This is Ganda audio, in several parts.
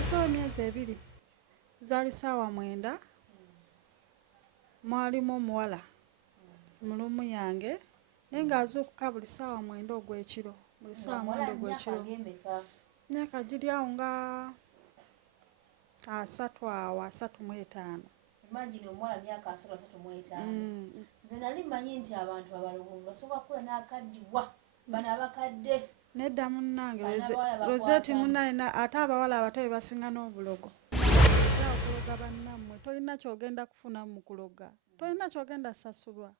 Twalisawo emyezi 2 zaali ssaawa 9 mwalimu omuwala mulumu yange naye ng'azuukuka buli ssaawa 9 ogw'ekiro buli ssaawa 9 ogw'ekiro myaka giri awo nga 35. Imagine omuwala myaka 35. Nze nali mmanyi nti abantu abalogo basobola kula n'akaddiwa bano abakadde. Nedda munnange Rozet munnayina ate abawala abato basinga n'obulogo. Okuloga bannammwe tolina kyogenda kufuna mu kuloga, tolina kyogenda sasulwa.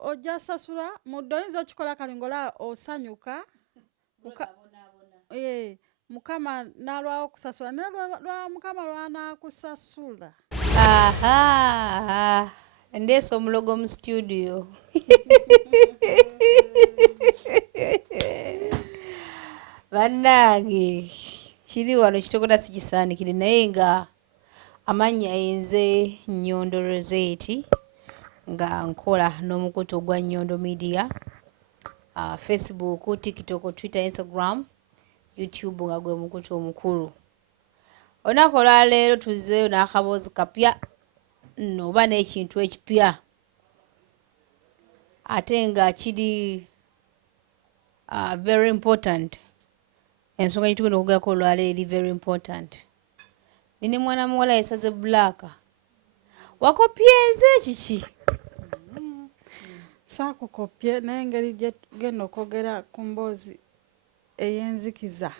Ojja sasula muddo oyinza okikola kali ngola osanyuka Mukama n'alwawo okusasula lwa Mukama lw'anaakusasula. Aha, ndeesa omulogo mu studio. Bannange kiri wano kitogota sikisaanikire naye nga amannya yenze Nyondo Rozet nga nkola n'omukutu ogwa Nyondo Media, Facebook, TikTok, Twitter, Instagram, YouTube nga gwe mukutu omukulu. Olunaku olwa leero tuzzeeyo n'akaboozi kapya oba n'ekintu ekipya ate nga kiri very important. Ensonga gye tugenda okugerako olwaleero eri very important. Nini mwana muwala yesaze bbulaaka. Wakopyeze kiki? Saakukopye naye engeri gye tugenda okwogera ku mboozi ey'enzikiza.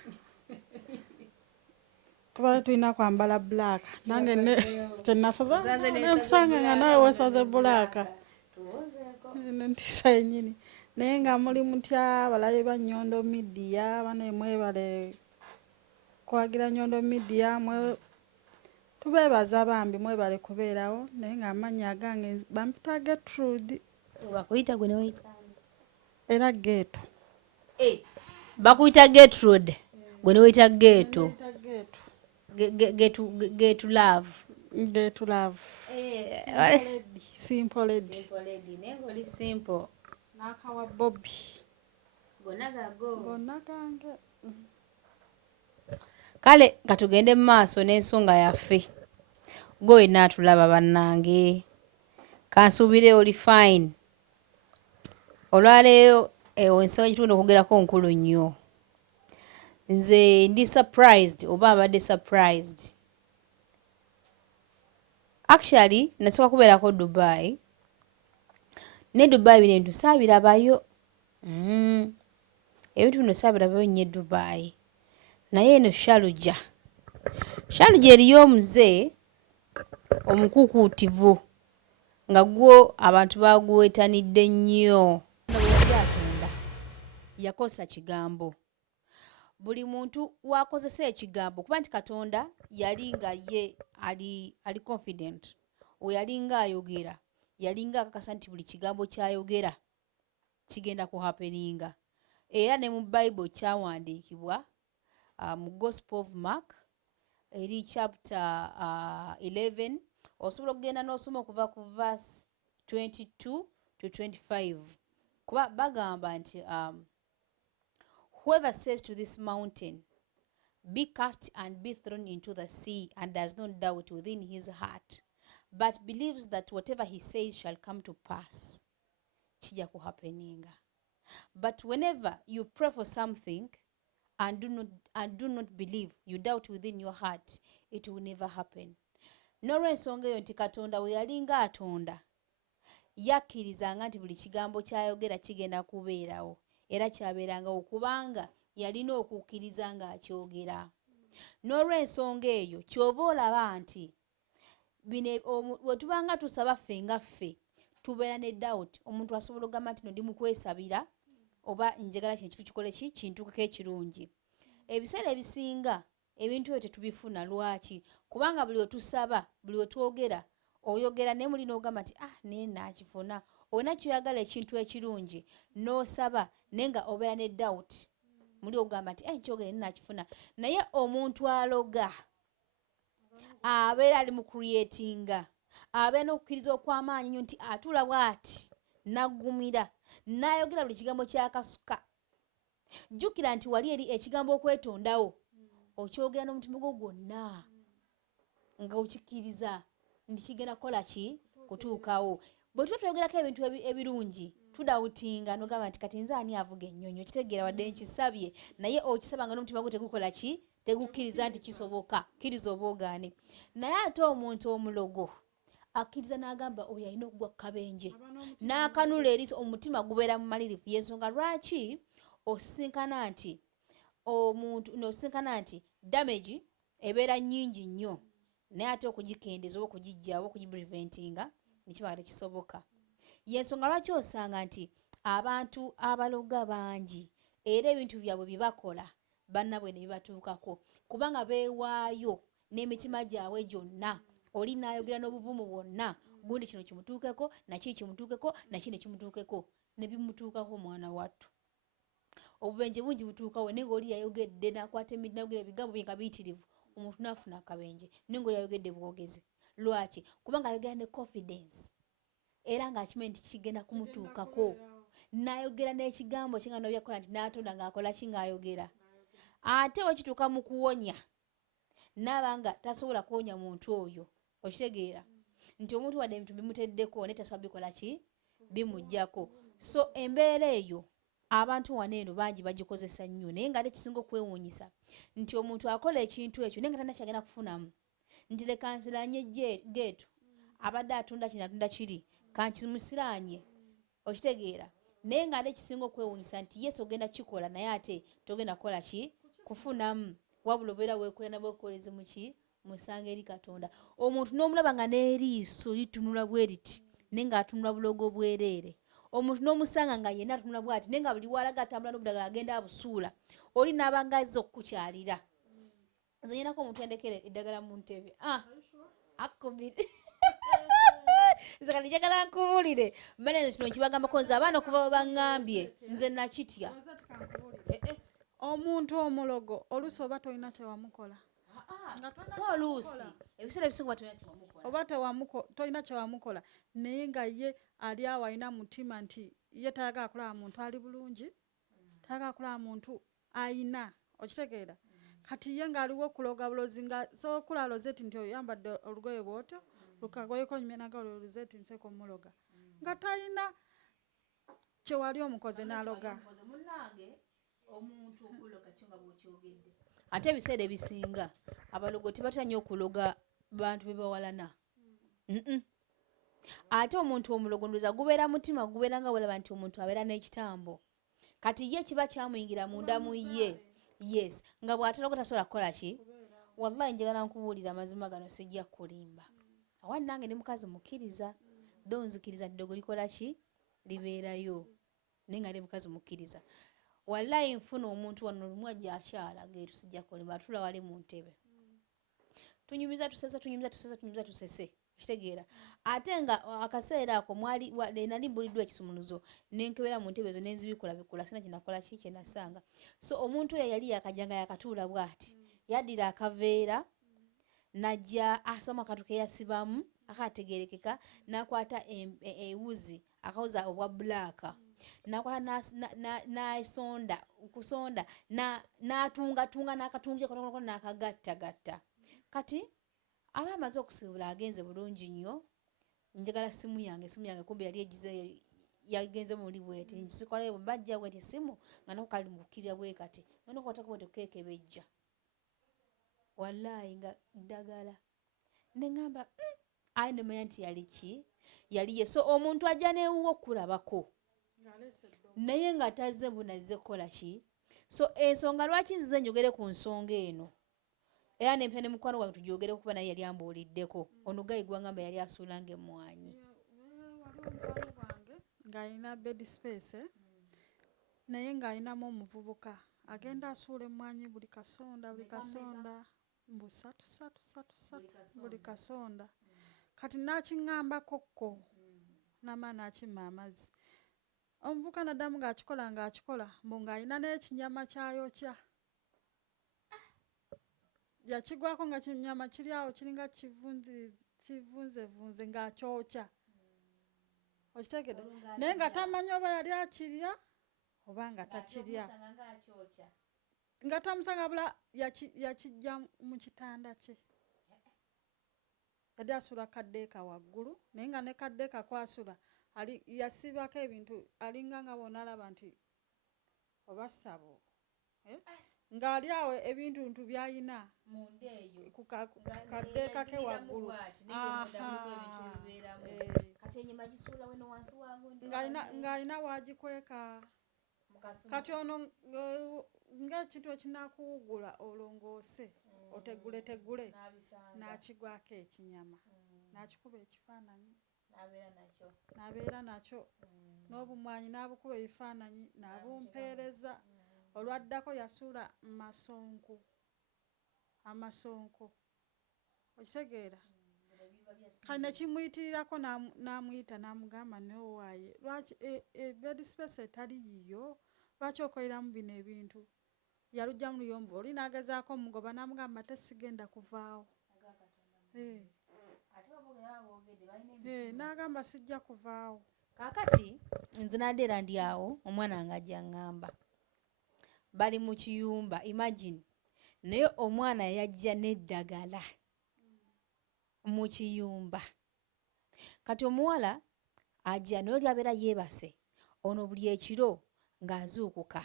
Tuba tulina kwambala bbulaaka. Nange tenasaza nekusanga nga nawe weesaze bbulaaka. Ntisa yennyini. Naye nga muli mutya balabe ba Nyondo Media, bane mwebale kwagira Nyondo Media, tubeebaza bambi mwebale kubeerawo, naye nga amannya agange bampita Gertrude. Bakuyita gwe ne weyita? Era Geetu. Bakuyita Gertrude gwe ne weyita Geetu. Geetu love. Geetu love. Simple lady. Simple lady. Nengo li simple. Nakawa Bobby. Gonna gago. Gonna gange. Kale katugende mu maaso n'ensonga yaffe. Gwe naatulaba bannange. Kansuubire oli fine. Olwaleero ensonga gye tugenda okwogerako nkulu nnyo. Nze ndi surprised oba abadde surprised. Actually, nasooka kubeerako Dubai. Ne Dubai bino ebintu saabirabayo. Ebintu bino saabirabayo nnyo Dubai. Naye eno Shalujja eriyo omuze omukuukuutivu nga gwo abantu baguwetanidde nnyo. Yali atunda yakosa kigambo. Buli muntu wakozesa ekigambo kuba nti Katonda yali nga ye ali confident. Yali nga ayogera, yali nga akakasa nti buli kigambo kyayogera kigenda ku happeninga. Era ne mu Bible kyawandiikibwa mu Gospel of Mark eri chapter 11 osobola okugenda n'osoma okuva ku verse 22 to 25. Kuba bagamba nti whoever says to this mountain, be cast and be thrown into the sea, and does not doubt within his heart, but believes that whatever he says shall come to pass, kijja ku happeninga. But whenever you pray for something and do not believe, you doubt within your heart, it will never happen. N'olw'ensonga eyo nti Katonda we yali nga atonda yakkirizanga nti buli kigambo kyayogera kigenda kubeerawo era kyabeeranga okubanga yalina okukkiriza nga akyogera. N'olw'ensonga eyo ky'oba olaba nti bwe tubanga tusaba ffe nga ffe tubeera ne doubt. Omuntu asobola okugamba nti no ndi mu kwesabira oba njagala kino kikole kintukeko ekirungi. Ebiseera ebisinga ebintu ebyo tetubifuna. Lwaki? Kubanga buli otusaba, buli otwogera oyogera naye muli n'ogamba nti naye naakifuna. Olina kyoyagala ekintu ekirungi n'osaba naye nga obeera ne doubt. Muli ogamba nti kyogera naakifuna. Naye omuntu aloga abeera ali mu creatinga, abeera n'okukkiriza okw'amaanyi nnyo nti atula bw'ati naggumira n'ayogera buli kigambo kyakasuka. jjukira nti wali eri ekigambo okwetondawo okyogera n'omutima gwo gwonna nga okikkiriza nti kigenda kukola ki kutuukawo. Bwe tuba twogerako ebintu ebirungi tudawutinga nogamba nti kati nze ani avuga ennyonyo kitegeera wadde nkisabye naye okisaba nga n'omutima gwo tegukola ki tegukkiriza nti kisoboka kkiriza oba ogaane. Naye ate omuntu omulogo akkiriza n'agamba oyo alina okugwa ku kabenje n'akanula eriiso omutima gubeera mu malirifu. Y'ensonga lwaki osisinkana nti omuntu nosisinkana nti damage ebeera nnyingi nnyo naye ate okugikendeeza oba okugijja oba okugipreventinga nekiba nga tekisoboka. Y'ensonga lwaki osanga nti abantu abaloga bangi era ebintu byabwe bye bakola bannabwe ne bibatuukako kubanga beewaayo n'emitima gyabwe gyonna. Oli n'ayogera n'obuvumu bwonna gundi kino kimutuukeko nakiri kimutuukeko nakino kimutuukeko ne bimutuukako mwana wattu. Obubenje bungi butuukawo naye ng'oli yayogedde n'akwata n'ayogera ebigambo bye nga biyitirivu omuntu n'afuna akabenje naye ng'oli yayogedde bwogezi. Lwaki? Kubanga ayogera ne confidence era ng'akimanyi nti kigenda kumutuukako. N'ayogera n'ekigambo kye nga n'obyakola nti n'atonda ng'akola ki ng'ayogera. Ate wekituuka mu kuwonya n'abanga tasobola kuwonya muntu oyo okitegeera nti omuntu wadde ebintu bimuteddeko naye tasobola bikola ki bimuggyako. So embeera eyo abantu wano eno bangi bagikozesa nnyo naye nga ate kisinga okwewuunyisa nti omuntu akola ekintu ekyo naye nga talina kyagenda kufunamu nti leka nsiranye geetu abadde atunda kino atunda kiri kankimusiranye okitegeera naye nga ate kisinga okwewuunyisa nti yesu ogenda kikola naye ate togenda kukola ki kufunamu wabula obeera weekolera nabwekolezi muki musanga eri Katonda. Omuntu n'omulaba nga n'eriiso litunula bwe riti naye ng'atunula bulogo bwereere. Omuntu n'omusanga nga yenna atunula bw'ati naye nga buli walaga atambula n'obudagala agenda abusuula oli n'abanga azze okukukyalira. Nze nyenako omuntu yandekere eddagala mu ntebe akubiri nze kati njagala nkubuulire mmene nze kino nkibagambako nze abaana okuva baŋŋambye nze nakitya. Omuntu omulogo oluusi oba tolina kyewamukola so oluusi ebiseera ebisinga oba tolina kyewamukola naye nga ye ali awo alina mutima nti ye tayagala kulaba muntu ali bulungi tayagala kulaba muntu ayina okitegeera. Kati ye ng'aliwo okuloga bulozi nga so okula Rozet nti oyambadde olugoye bw'otyo lukagoyeko nyumya naga Rozet nseko muloga nga talina kyewali omukoze n'aloga. Omuntu okuloga kyonga bw'okyogedde ate ebiseera ebisinga abalogo tebatya nnyo okuloga bantu be bawalana. Ate omuntu omulogo ndoza gubeera mutima gubeera nga walaba nti omuntu abeera n'ekitambo kati ye kiba kyamuyingira munda mu ye. Yes nga bw'atalogo tasobola kukola ki wallahi njagala nkubuulira amazima gano sijja kulimba awali nange ne mukazi mukkiriza ddo nzikiriza nti ddogo likola ki libeerayo naye nga ne mukazi mukkiriza. Wallahi nfuna omuntu wano lumu ajja akyala geetu sijja kulimba atula wali mu ntebe tunyumiza tusese kitegeera. Ate nga akaseera ako mwali nali mbuliddwa ekisumuluzo nenkebera mu ntebe ezo nenzibikula bikula sina kinakola ki kye nasanga. So omuntu oyo yali yakajjanga yakatuula bw'ati yaddira akaveera najja asoma akatu ke yasibamu akategerekeka n'akwata ewuzi akawuza obwa bbulaaka n'akwata n'asonda kusonda n'atungatunga n'akatunga kono n'akagattagatta. Kati aba amaze okusibula agenze bulungi nnyo njagala simu yange kumbe yali egize yagenze muri bwete nsikole bajja bwete simu nga nako kali mukirya bwe kati none kwatako bwete kekebejja wallahi nga ddagala nengamba ayi nemanya nti yali ki yali ye. So omuntu ajja neewuwo okulabako naye nga tazze bunazze kola ki. So ensonga lwaki nzize njogere ku nsonga eno era nempya ne mukwano gwange tujogere kuba naye yali ambuuliddeko ono gayigwa ngamba yali asuula ng'emwanyi ng'alina bed space naye ng'alinamu omuvubuka agenda asuula emmwanyi buli kasonda mbu satu buli kasonda. Kati n'akiŋŋambakokko n'amaa n'akimma amazzi omuvubuka n'addamu ng'akikola mbu ng'alina n'ekinyama kyayokya yakigwako nga kinyama kiri awo kiringa kivunzevunze ng'akyokya okitegedde naye nga tamanyi oba yali akirya oba nga takirya nga tamusanga bula yakijja mu kitanda kye. Yali asula kaddeeka waggulu naye nga ne kaddeeka kwasula yasibako ebintu alinga nga bonalaba nti oba ssabo ng'ali awo ebintu byayina ku kaddeeka ke waggulu ng'alina waagikweka. Kati ono ng'ekintu ekinakuwugula olongoose otegule n'akigwako ekinyama n'akikuba ekifaananyi n'abeera nakyo n'obumwanyi n'abukuba ebifaananyi n'abumpeereza. Olwaddako yasuula amasonko okitegeera. Kale ne kimuyitirirako n'amuyita n'amugamba newaaye lwaki bed space etali yiyo lwaki okoleramu bino ebintu. Yalugjamu luyombo oli n'agezaako omugoba n'amugamba ate sigenda kuvaawo. N'agamba sijja kuvaawo. Kaakati nze naddera ndi awo omwana nga ajja ngamba bali mu kiyumba imagine, naye omwana yajja n'eddagala mu kiyumba. Kati omuwala ajja naye oli abeera yeebase ono buli ekiro ng'azuukuka.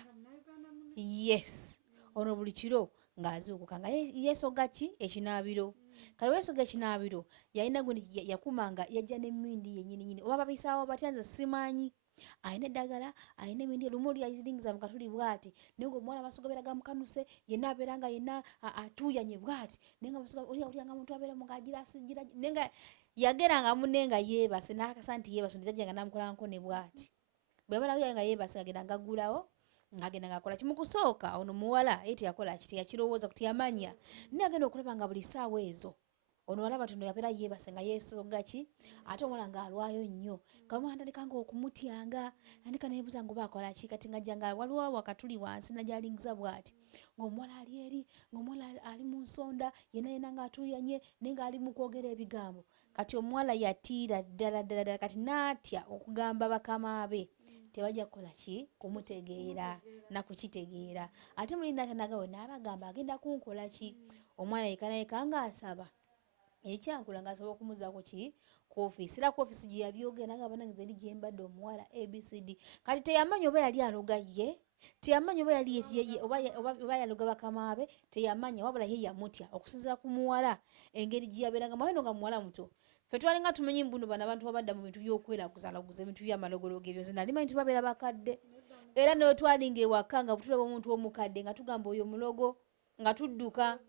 Yes, ono buli kiro ng'azuukuka nga yeesoga ki ekinaabiro. Kale weesoga ekinaabiro yalina gundi yakumanga yajja n'emmindi yennyini oba babisaawo batya nze simanyi. Ayina eddagala ayina emmindi lumu oli yaziringiza mu katuli bw'ati naye ng'omwana amaaso gabeera gamukanuse yenna abeera nga yenna atuuyanye bw'ati naye nga olyanga muntu abeera mu ng'agiraasigira naye nga yageranga munne nga yeebase n'akasa nti yeebase ndizajjanga namukolanko ne bw'ati. Bwe yamala nga yeebase agenda ngaggulawo ng'agenda ng'akola kimu kusooka ono muwala ye teyakola kiti yakirowooza kuti yamanya naye agenda okulaba nga buli ssaawa ezo ono walaba tono yabeera yeebase nga yeesoga ki ate omwana ng'alwayo nnyo kamwana atandika nga okumutyanga andika neebuuza nga oba akola ki kati ng'ajja nga waliwo wakatuli wansi najyalingiza bw'ati ng'omuwala ali eri ng'omuwala ali mu nsonda yenna ng'atuuyanye naye ng'ali mu kwogera ebigambo. Kati omuwala yatiira ddala kati n'atya okugamba bakama be tebajja kukola ki kumutegeera na kukitegeera. Ate muli natanagawe n'abagamba agenda kunkola ki. Omwana yeka ng'asaba ekyankula ng'asaba okumuzaako ki ku ofiisi era ku ofiisi gye yabyogera nanga banangiza eri gye mbadde omuwala ABCD. Kati teyamanya oba yali aloga ye teyamanya oba yali oba yaloga bakama be teyamanya wabula ye yamutya okusinziira ku muwala engeri gye yabeeranga maweno nga muwala muto. Ffe twalinga tumanyi mbuno bano abantu babadda mu bintu by'okweraguzaalaguza ebintu by'amalogologo ebyo nze nali manyi nti babeera bakadde era ne twalinga ewaka nga butulaba omuntu omukadde nga tugamba oyo mulogo nga tudduka.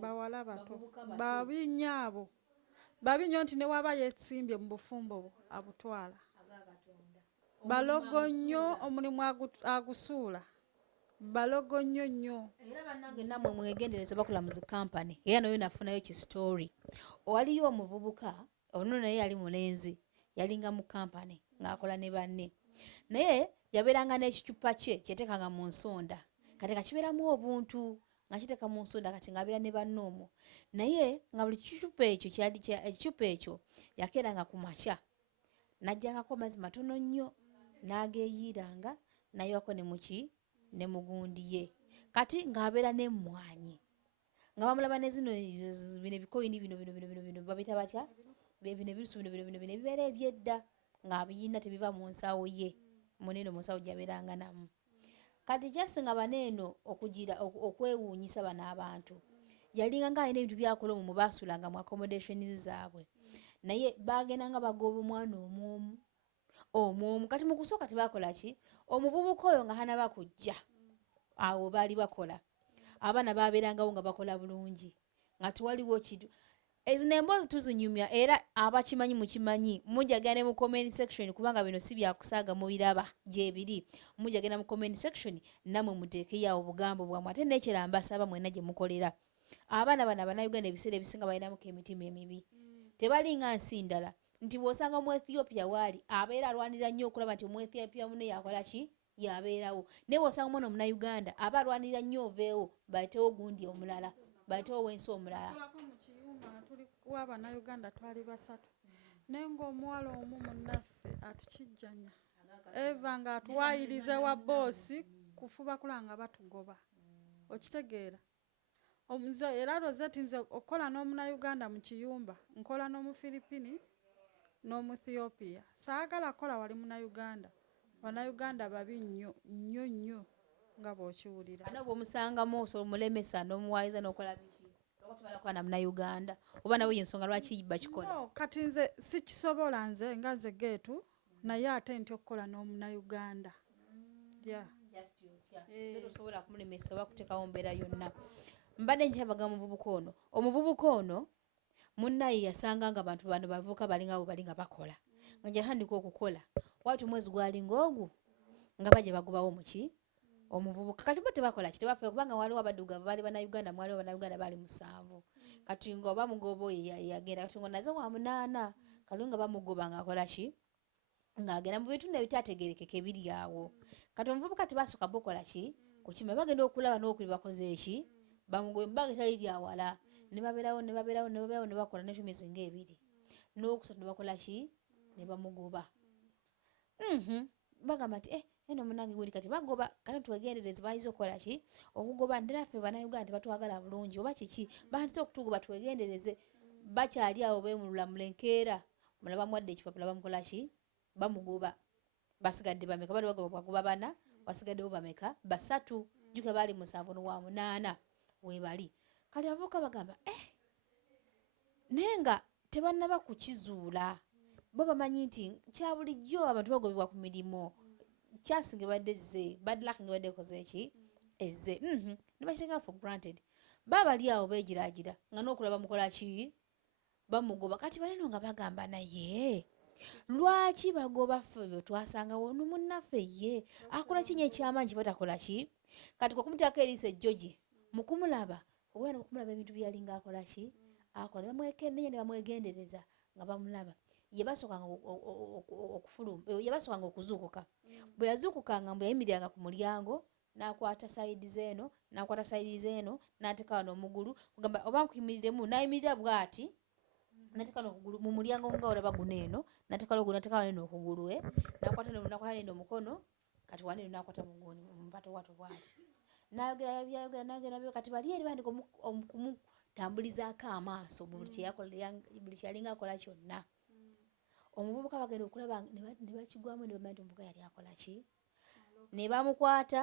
Bawala bato babinnya abo babinyo nti ne waba yeesimbye mu bufumbo bwo abutwala. Balogo nnyo omulimu agusuula balogo nnyo. Era bannange nammwe mwegendereze bakola mu zi kampani era nayo nafunayo ki story. Waliyo omuvubuka ono naye yali mulenzi yalinga mu kampani ng'akola ne banne naye yabeeranga n'ekicupa kye kyeteekanga mu nsonda kati kakibeeramu obuntu nga kiteeka mu nsonda kati ng'abeera ne banne omwo naye nga buli ekicupa ekyo yakeeranga ku makya n'ajjangako amazzi matono nnyo n'ageeyiiranga nayiwako ne muki ne mugundi ye kati ng'abeera n'emmwanyi nga bamulaba ne zino bino ebikoyini bino babita batya bino ebirusu bino ebibeera ebyedda ng'abiyina tebiva mu nsawo ye muneeno mu nsawo gy'abeeranga namu. Kati kyasinga baneeno okwewuunyisa bano abantu yalinga ng'alina ebintu byakola omwo baasuulanga mu accommodations zaabwe naye bagendanga bagoba omwana omwomu kati mu kusooka tebakola ki omuvubuka oyo nga hanaba kujja awo baali bakola abaana babeerangawo nga bakola bulungi nga tewaliwo kintu. Ezo n'emboozi tuzinyumya era abakimanyi mukimanyi mujagenda mu comment section kubanga bino si byakusaaga mu biraba gyebiri mujagenda mu comment section namwe muteekeyo obugambo bwammwe ate n'ekira mbasaba mwenna gye mukolera. Abaana bano Abannayuganda ebiseera ebisinga balinamuko emitima emibi tebalinga nsi ndala nti bw'osanga mu Ethiopia waali abeera alwanira nnyo okulaba nti omu Ethiopia munne yakola ki yabeerawo naye bw'osanga omwana Omunnayuganda aba alwanira nnyo oveewo bayitewo gundi omulala bayitewo wensi omulala. W'Abannayuganda twali basatu nengo omuwala omu munnaffe atukijjanya eva nga atuwaayirize wa boosi kufuba kulanga batugoba okitegeera omuze era Rozet nze okukola n'omunauganda mu kiyumba nkola n'omufiripini n'omuethiopia saagala kola wali munauganda bannayuganda babi nnyo nga bw'okiwulira ano bw'omusangamu osomulemesa n'omuwaayiza n'okola biki okutwala kwa na munauganda oba nawe yensonga lwaki bakikola no kati nze sikisobola nze nga nze geetu naye ate ntya okukola n'omunauganda osobola kumulemesa oba kuteekawo mbeera yonna mbadde nkyabaga omuvubuka ono munnaye yasanga nga abantu bano bavubuka balinga abo balinga bakola nga gyatandika okukola wati omwezi gwalinga ogwo nga bajja bagobawo muki omuvubuka kati bo tebakola ki tebaffe kubanga waliwo abaddugavu baali bannayuganda mwaliwo bannayuganda baali 7 kati nga oba mugobo yagenda kati nga naze wa 8 kali nga bamugoba ng'akola ki ng'agenda mu bitundu ebitategeerekeka ebiri awo kati omuvubuka tebasooka bokola ki kukima bagenda okulaba n'okuli bakoze eki bamugobe mubanga tali lyawala ne babeerawo ne bakola n'ekyomezi ng'ebiri n'okusatu ne bakola ki ne bamugoba bagamba nti eno munange guli kati bagoba kati twegendereze bayiza okukola ki okugoba nderaffe bannayuganda tebatwagala bulungi oba kiki bantise okutugoba twegendereze bakyali awo beemululamula enkeera mulaba mwadde ekipapula bamukola ki bamugoba basigadde bameka bali bagoba 4 basigaddewo bameka 3 juke baali 7 n'owa 8 webali kati avuka bagamba naye nga tebannaba kukizuula bo bamanyi nti kya bulijjo abantu bagobebwa ku mirimu kyasinga badde ze bad luck nga badde koze eki ezze ne bakitenga for granted babali awo beegiraagira nga n'okulaba mukola ki bamugoba kati baneno nga bagamba naye lwaki bagoba ffe bwe twasangawo ono munnaffe ye akola kinyi ekyamaanyi batakola ki kati kwakumuteekako eriisa ejjogi mukumulaba obwana okumulaba ebintu byalinga akola ki akola bamwekenneenya ne bamwegendereza nga bamulaba yabasookanga okuzuukuka bwe yazuukukanga mbu yayimiriranga ku mulyango n'akwata sayidi z'eno n'akwata sayidi z'eno n'ateeka wano omugulu kugamba oba nkuyimiriremu n'ayimirira bw'ati n'ateeka wano okugulu mu mulyango nga olaba guno eno n'ateeka wano okugulu n'akwata neno omukono kati waneno n'akwata muguni mu mpato wato bw'ati n'ayogera kati bali eri bandika okumutambulizaako amaaso buli kyeyalinga akola kyonna omuvubuka bagenda okulaba ne bakigwamu ne bamanya nti omuvubuka yali akola ki ne bamukwata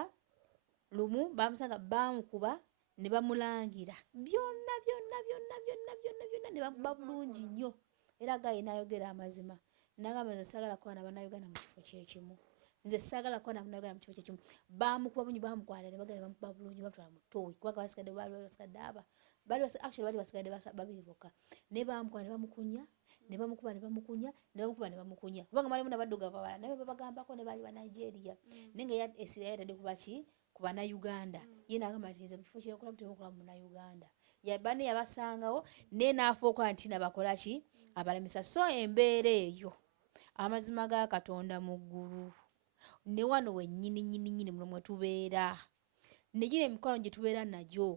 lumu bamusanga bamukuba ne bamulangira byonna ne bamuba bulungi nnyo era gaye n'ayogera amazima n'agamba nze saagala kuba n'abannayuganda mu kifo kyekimu nze saagala kuba n'abannayuganda mu kifo kyekimu bamukuba bungi bamukwata ne bagenda bamuba bulungi bamutwala mu ttooyi kubanga basigadde aba baali basigadde 2 bokka ne bamukuba ne bamukunya ne bamukuba ne bamukunya kubanga mwalimu n'abaddugavu abalala naye babagambako ne baali Banigeria naye nga esira yatadde kuba ki ku bannayuganda ye n'agamba nti nze mu kifo kyekola mutemukola mu munnayuganda bane yabasangawo naye n'afuuka nti nabakola ki abalemesa so embeera eyo amazima ga Katonda mu ggulu ne wano wennyini muno mwe tubeera ne gino emikono gye tubeera nagyo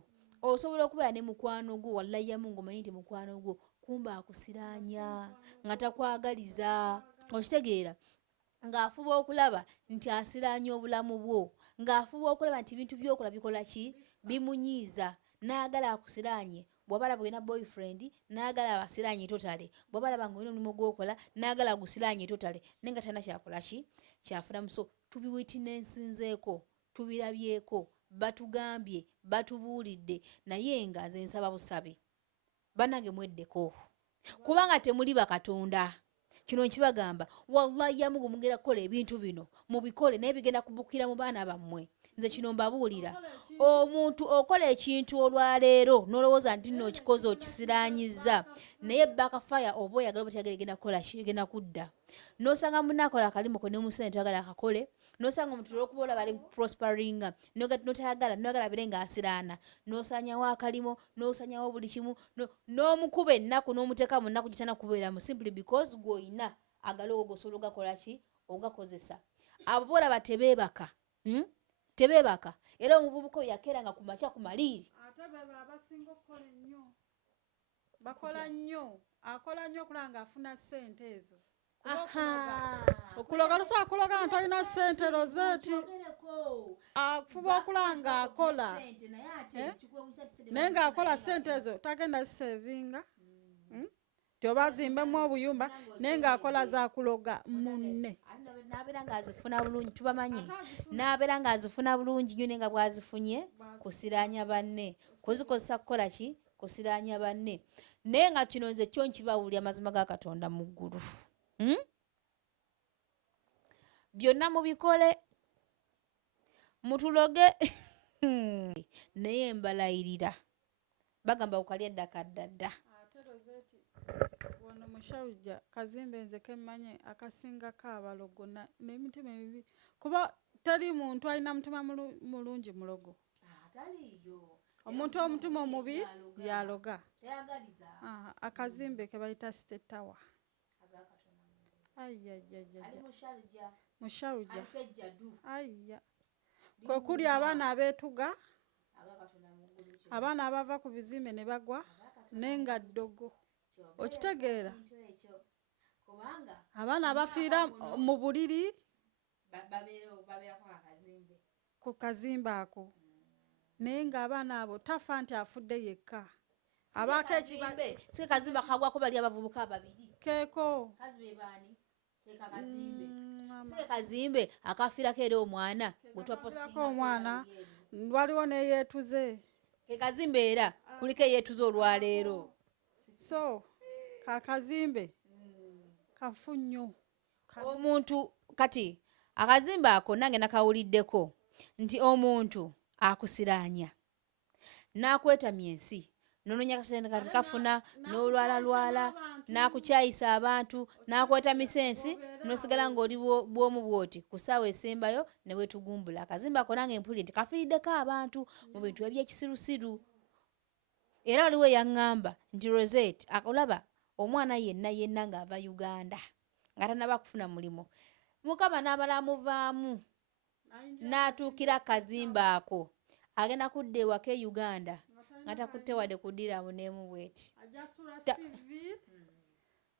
osobola okubeera ne mukwano gwo wallahi yamu ng'omanyi nti mukwano gwo kumba akusiraanya nga takwagaliza okitegeera ng'afuba okulaba nti asiraanya obulamu bwo ng'afuba okulaba nti ebintu by'okola bikola ki bimunyiiza n'agala akusiraanye bw'aba alaba olina boyfriend n'agala abasiraanye totale bw'aba alaba nga olina omulimu gw'okola n'agala agusiraanye totale naye nga talina kyakola ki kyafunamu so tubiwitinensinzeeko tubirabyeko batugambye batubuulidde naye nga nze nsaba busabe bannange mweddeko kubanga temuli bakatonda kino nkibagamba wallahi yamugu mugenda kukola ebintu bino mubikole naye bigenda kubukira mu baana bammwe nze kino mbabuulira omuntu okola ekintu olwaleero n'olowooza nti nno okikoze okisiraanyiza naye bakafaya oba oyagala oba tyagala egenda kukola egenda kudda n'osanga munaakola akalimu ko nemusene toyagala akakole n'osanga omuntu olwokuba olaba ali prosperinga notayagala bire ng'asiraana n'osanyawo akalimo n'osanyawo buli kimu n'omukuba ennaku n'omuteeka mu nnaku gyetana kubeeramu simply because gw'oyina agalogo gosobola ogakola ki ogakozesa abo boolaba tebeebaka tebeebaka era omuvubuka oyo yakeeranga ku makya ku maliiri ate beba abasinga okukola ennyo bakola nnyo akola nnyo okulanga afuna ssente ezo. Okuloga lusa kuloga nti alina ssente Rozet. Afuba okulanga akola. Naye ng'akola ssente ezo tagenda zisevinga. Tyoba zimbemu obuyumba naye ng'akola za kuloga munne. N'abeera ng'azifuna bulungi tubamanyi. N'abeera ng'azifuna bulungi nnyo nga bw'azifunye kusiraanya banne. Kuzikozesa kukola ki? Kusiraanya banne. Naye nga kino nze kyo nkibawulira amazima ga Katonda mu ggulu. Byonna mubikole mutuloge naye mbalayirira bagamba ukalya ddakaddadda. Wano mushawuja kazimbe nze kemmanye akasingako abalogo n'emitima emibi kuba teri muntu alina mutima mulungi mulogo. Omuntu omutima omubi yaloga. Akazimbe ke bayita State Tower. Mushawuja. Kwe kuli abaana abeetuga, abaana abava ku bizimbe ne bagwa nenga ddogo. Okitegeera? Abaana abafiira mu buliri ku kazimbe ako. Naye ng'abaana abo tafa nti afudde yekka. Abaako ekibambe. Si kazimbe kagwako bali abavubuka babiri. Keeko. Si kazimbe akafiirako era omwana gwe postinga omwana waliwo neyeetuze. Ke kazimbe era kuliko eyeetuze olwaleero. So kakazimbe kafu nnyo. Omuntu kati akazimbe ako nange nakawuliddeko nti omuntu akusiraanya n'akwetamya ensi nononya kasente kati kafuna n'olwalalwala n'akukyayisa abantu n'akwetamisa ensi n'osigala ng'oli bw'omu bwoti ku ssaawa esembayo ne weetugumbula. Akazimbe ako nange mpulire nti kafiiriddeko abantu mu bintu eby'ekisirusiru. Era waliwo eyaŋŋamba nti Rozet akulaba omwana yenna ng'ava Uganda nga tanaba kufuna mulimu Mukama n'abalamuvaamu n'atuukira akazimbe ako agenda kudda ewaka e Uganda nga takutte wadde kuddiramu n'emu bweti.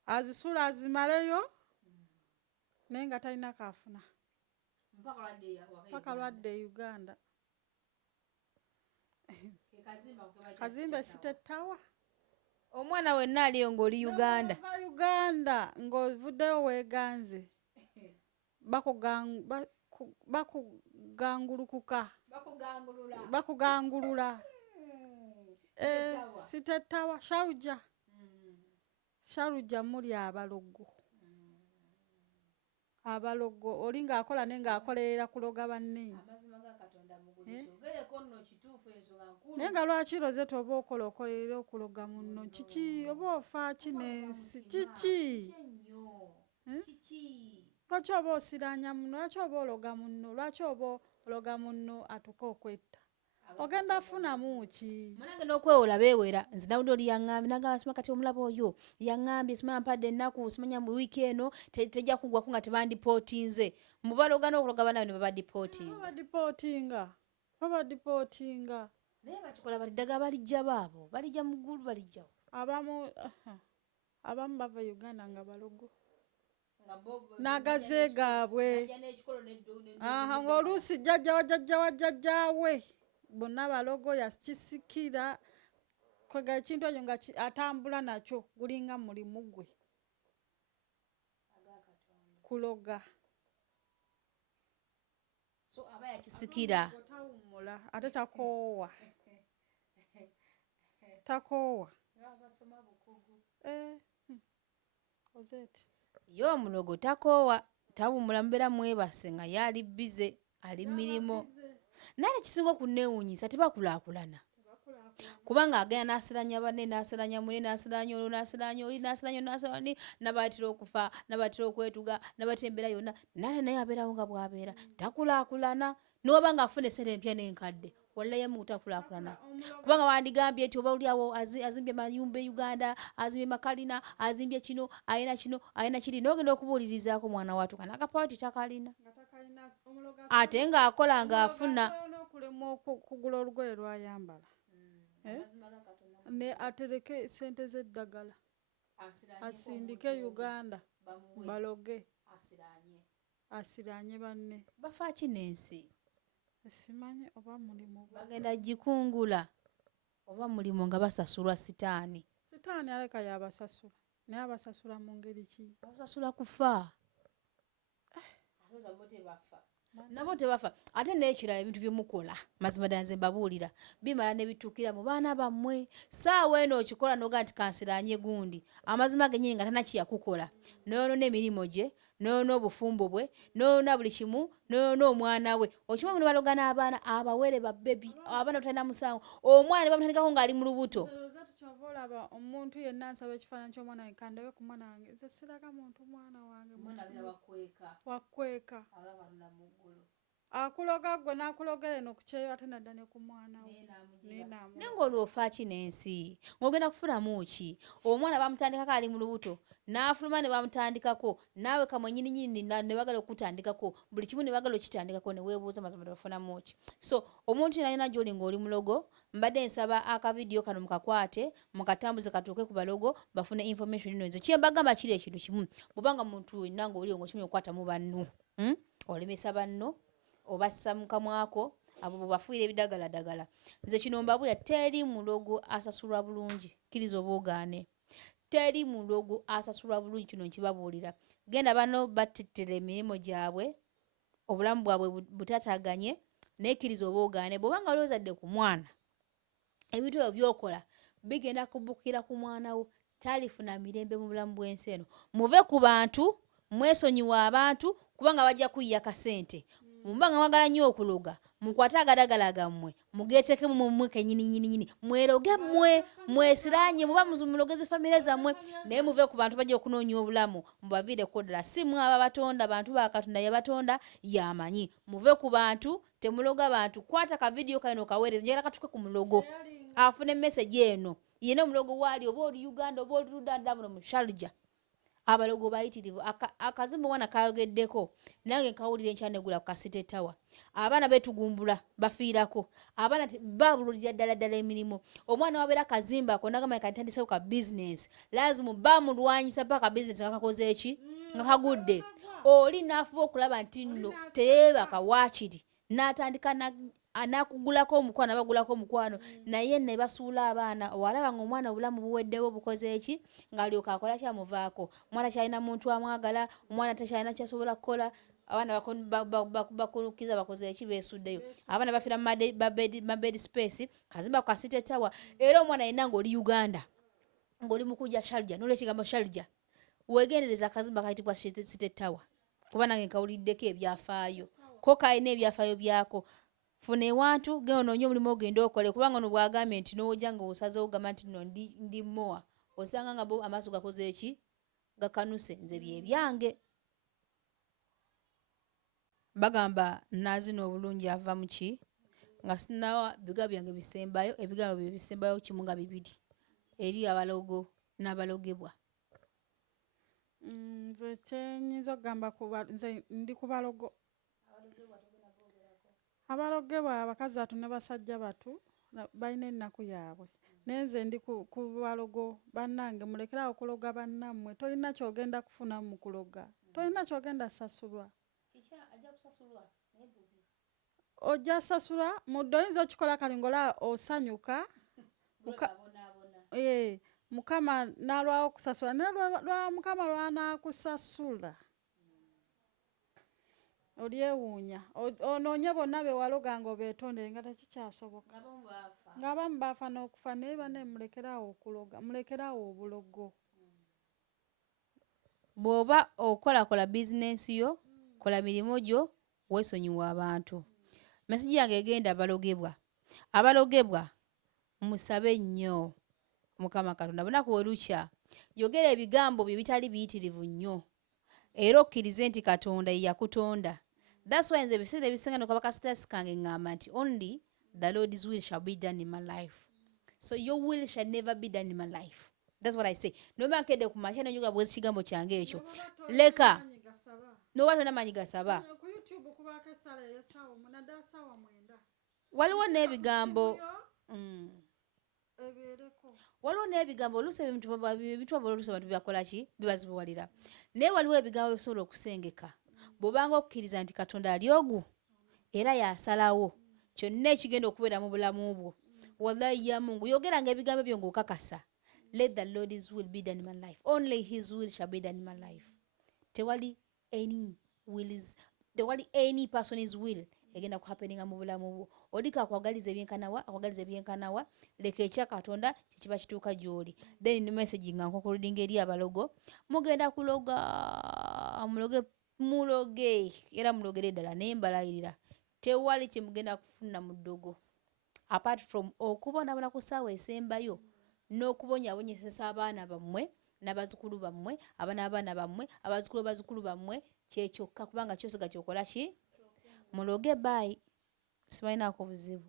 Azisula azimaleyo naye nga talina kafuna mpaka lwadde Uganda. Kazimbe State Tower. Omwana wenna aliyo ng'oli Uganda. Uganda ng'ovuddeyo weeganze bakugangulukuka. Bakugangulula. State Tower shawuja. Shawuja muli abalogo. Abalogo olinga akola nenga akolerera kuloga banne. Nenga lwaki Rozet oba okola okolerera okuloga munno kiki oba ofa kinensi kiki? Lwaki oba osiraanya munno? Lwaki oba ologa munno? Lwaki oba ologa munno atuka okwetta? Ogenda funamu ki? Munange n'okwewola beewera. Nze nawulira oli yaŋŋambye n'agamba sima kati omulaba oyo yaŋŋambye simanya mpadde ennaku simanya mu wiiki eno tejja kuggwako nga tebandipootinze. Mu baloga n'okuloga bannaabwe ne babadipootinga. Babadipootinga. Naye bakikola bati ddagala balijja baabo balijja mu ggulu balijjawo. Abamu bava Uganda nga balogo. N'agaze gaabwe. Ng'oluusi jjajjawe bonna balogo yakisikira kwega ekintu ekyo nga atambula nakyo gulinga mulimu gwe kuloga. So aba yakisikira tawumula ate takoowa. Takoowa. Rozet yo omulogo takoowa tawumula mubeera mwebase nga yali bize ali mirimu. Naye kisinga okunneewuunyisa tebakulaakulana kubanga agenda n'asiranya banne n'asiranya munne n'asiranya olwo n'asiranya oli n'asiranya nabatira okufa nabatira okwetuga nabatira embeera yonna naye abeerawo nga bw'abeera takulaakulana. N'oba ng'afuna essente empya n'enkadde wallahi mu takulaakulana kubanga wandigambye nti oba oli awo azimbye mayumba e Uganda azimbye makalina azimbye kino ayina kiri n'ogenda okubuulirizaako mwana watuka n'akapaati takalina ate ng'akola ng'afuna n'okulema okugula olugoye lwayambala ne atereke ssente z'eddagala asindike Uganda baloge asiranye banne bafa kinensi simanye oba mulimu bagenda jikungula oba mulimu nga basasulwa sitaani aleka yabasasula naye abasasula mu ngeri ki abasasula kufa nabo tebafa ate n'ekirala ebintu byemukola mazima ddala nze mbabuulira bimala ne bituukira mu baana bammwe saawa eno okikola noga nti kansiranye gundi amazima gennyini nga tanakiyakukola noyonoona emirimu gye noyonoona obufumbo bwe noyonoona buli kimu noyonoona omwana we okimanyi ne baloga n'abaana abawere babbebi abaana batalina musango omwana ne bamutandikako ng'ali mu lubuto olaba omuntu yenna ansaba ekifaananyi ky'omwana wange kandabe ku mwana wange nze siraga muntu mwana wange wakweka akuloga gwe n'akulogera eno ku kyeyo ate nadda ne ku mwana we naye ng'olwofa kinensi ng'ogenda kufulamu ki omwana bamutandikako ali mu lubuto n'afuluma ne bamutandikako naawe kamwe nyininyini ne bagala okutandikako buli kimu ne bagala okitandikako ne weebuuza mazima bafunamu ki so omuntu yenna gy'oli ng'oli mulogo mbadde nsaba akavidiyo kano mukakwate mukatambuze katuuke ku balogo bafune information ino nze kyembagamba kiri ekintu kimu bw'obanga muntu wenna ng'oli ng'okimanyi okukwata mu banno olemesa banno obassa mu kamwako abo bafuire ebidagaladagala nze kino mbabulira teri mulogo asasulwa bulungi kkiriza obwogaane teri mulogo asasulwa bulungi kino nkibabuulira genda bano batettera emirimu gyabwe obulamu bwabwe butataganye naye kkiriza obwogaane bw'obanga olowozadde ku mwana ebintu ebyo byokola bigenda kubukira ku mwana wo talifuna mirembe mu bulamu bw'ensi eno muve ku bantu mwesonyiwa abantu kubanga bajja kuyiya kasente mumbanga mwagala nnyo okuloga mukwate agadagala gammwe mugetekemu mumwe kenyininyininyini mweroge mwesiranye muba mulogezi famire zammwe naye muve ku bantu bajja okunoonya obulamu mubaviireko ddala si mwe aba batonda bantu ba Katonda yabatonda yamanyi muve ku bantu temuloga bantu kwata ka video kaino kaweereza njagala katuke ku mulogo afune message eno yene omulogo wali oba oli Uganda oba oli Rwanda muno mu Sharjah abalogo bayitirivu akazimbo wana kayogeddeko nange nkawulira enkyanegula ku Kasite Tower abaana betugumbula bafiirako abaana babululira ddala emirimu omwana wabeera kazimba ako nagamba kantandisewo ka business lazima bamulwanyisa paka business nga kakoze eki nga kagudde oli naafuba okulaba nti nno teyeebaka waakiri n'atandika anakugulako omukwano abagulako omukwano naye ne basuula abaana walaba ng'omwana obulamu buweddewo bukoze eki ng'alyoka akola kyamuvaako omwana kyalina muntu amwagala omwana takyalina kyasobola kukola abaana bakunukiza bakoze eki beesuddeyo abaana bafiira mu bed space kazimba ku Kasite Tower era omwana yenna ng'oli Uganda ng'oli mukujja Sharjah nolwa ekigambo Sharjah weegendereza akazimba kayitibwa Kasite Tower kuba nange nkawuliddeko ebyafaayo ko kalina ebyafaayo byako fune wantu genoonye omulimu ogenda okole kubanga ono bwagambye nti n'ojja nga osazeewo gamba nti no ndi moa osanga nga bo amaaso gakoze eki gakanuse nze byebyange bagamba naazina obulungi ava mu ki nga sinawa bigambo byange bisembayo ebigambo bye bisembayo kimu nga bibiri eri abalogo n'abalogebwa nze kyenyinza okugamba nze ndi ku balogo abalogebwa abakazi batu ne basajja batu balina ennaku yaabwe naye nze ndi ku balogo bannange mulekerawo okuloga bannammwe tolina kyogenda kufuna mu kuloga tolina kyogenda sasulwa ojja sasula mudde oyinza okikola kali ngola osanyuka mukama nalwawo okusasula nalwa mukama lwanaakusasula olyewuunya onoonye bonna bewaloga nga obeetondere nga tekikyasoboka ng'abamu baafa n'okufa naye banne mulekerawo okuloga mulekerawo obulogo bw'oba okolakola bizinensi yo kola mirimu gyo weesonyiwa abantu mesigi yange egenda abalogebwa musabe nnyo mukama Katonda bunaku welukya yogera ebigambo bye bitali biyitirivu nnyo era okkirize nti Katonda ye yakutonda. That's why nze ebiseera ebisinga nokaba stress kange ngamba nti only the Lord's will shall be done in my life. So your will shall never be done in my life. That's what I say. No man kede ku machine nyoga bwezi kigambo kyange ekyo. Leka. No watu na manyi gasaba. Ku YouTube kubaka sala ya sawa munada sawa mwenda. Waliwo n'ebigambo waliwo n'ebigambo oluusi ebitwaba oluusi abantu byakola ki bibazibuwalira naye waliwo ebigambo bisobola okusengeka bw'obanga okukkiriza nti katonda ali ogwo era yasalawo kyonna ekigenda okubeera mu bulamu bwo wallahi ya mungu yogeranga ebigambo byo ng'okakasa let the Lord's will be done in my life only his will shall be done in my life tewali any person's will egenda kuhappeninga mu bulamu bwo odika akwagaliza ebyenkanawa leka ekya katonda kiba kituuka gy'oli then message nga nkokuludinga eri abalogo mugenda kuloga muloge era mulogere ddala naye mbalayirira tewali kyemugenda kufuna mu ddogo apart from okubonabona ku ssaawa esembayo n'okubonyabonyesesa abaana bammwe n'abazukulu bammwe abaana bammwe abazukulu bammwe kyekyokka kubanga kyosiga kyokola ki muloge bayi sibalinaako buzibu.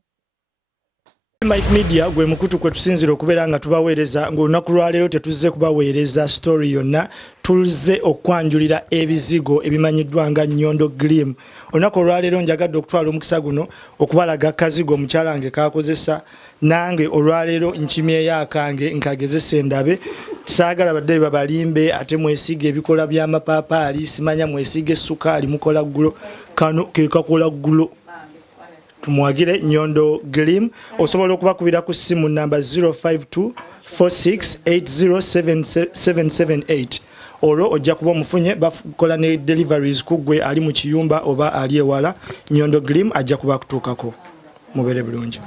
Mike Media gwe mukutu kwe tusinzira okubeera nga tubaweereza ng'olunaku lwaleero tetuzze kubaweereza story yonna tuzze okwanjulira ebizigo ebimanyiddwa nga Nyondo Glim. Olunaku olwaleero njagadde okutwala omukisa guno okubalaga kazigo omukyala wange kakozesa nange olwaleero nkimyeyo akange nkagezesa endabe saagala badde babalimbe ate mwesiige ebikola by'amapaapaali simanya mwesiige essukaali mukola ggulo kano ke kakola ggulo tumwagire Nyondo Glim osobola okubakubira ku simu namba 0524680778 olwo ojja kuba omufunye bakola ne deliveries kugwe ali mu kiyumba oba ali ewala Nyondo Glim ajja kuba kutuukako mubere bulungi.